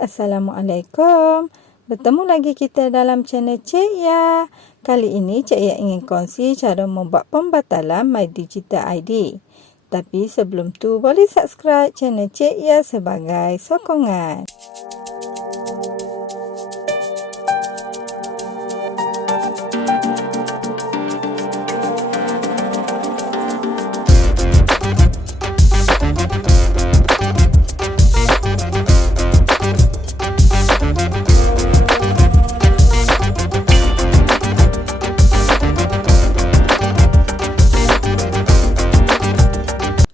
Assalamualaikum. Bertemu lagi kita dalam channel Cik Ya. Kali ini Cik Ya ingin kongsi cara membuat pembatalan My Digital ID. Tapi sebelum tu boleh subscribe channel Cik Ya sebagai sokongan.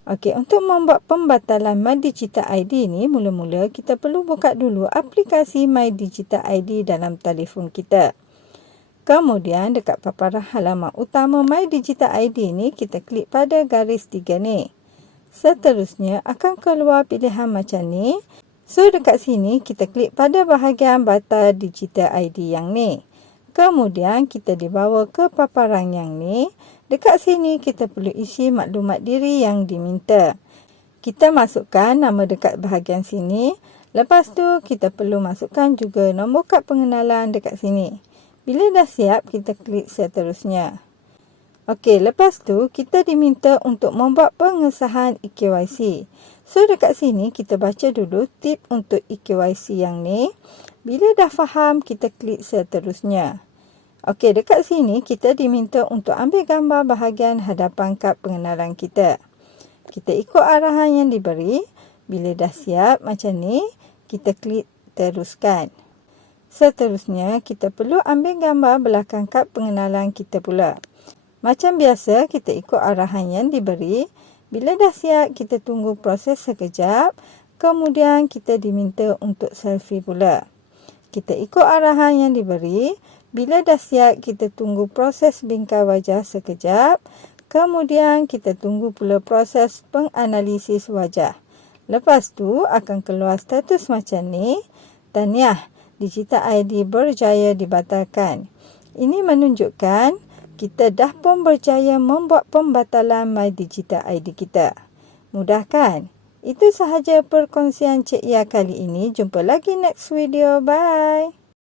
Okey, untuk membuat pembatalan My Digital ID ni, mula-mula kita perlu buka dulu aplikasi My Digital ID dalam telefon kita. Kemudian dekat paparan halaman utama My Digital ID ni, kita klik pada garis 3 ni. Seterusnya akan keluar pilihan macam ni. So dekat sini kita klik pada bahagian batal Digital ID yang ni. Kemudian kita dibawa ke paparan yang ni. Dekat sini kita perlu isi maklumat diri yang diminta. Kita masukkan nama dekat bahagian sini. Lepas tu kita perlu masukkan juga nombor kad pengenalan dekat sini. Bila dah siap, kita klik seterusnya. Okey, lepas tu kita diminta untuk membuat pengesahan eKYC. So dekat sini kita baca dulu tip untuk eKYC yang ni. Bila dah faham, kita klik seterusnya. Okey, dekat sini kita diminta untuk ambil gambar bahagian hadapan kad pengenalan kita. Kita ikut arahan yang diberi. Bila dah siap macam ni, kita klik teruskan. Seterusnya, kita perlu ambil gambar belakang kad pengenalan kita pula. Macam biasa, kita ikut arahan yang diberi. Bila dah siap, kita tunggu proses sekejap. Kemudian, kita diminta untuk selfie pula. Kita ikut arahan yang diberi. Bila dah siap, kita tunggu proses bingkai wajah sekejap. Kemudian, kita tunggu pula proses penganalisis wajah. Lepas tu, akan keluar status macam ni. Tahniah, Digital ID berjaya dibatalkan. Ini menunjukkan kita dah pun berjaya membuat pembatalan My Digital ID kita. Mudah kan? Itu sahaja perkongsian Cik Ya kali ini. Jumpa lagi next video. Bye.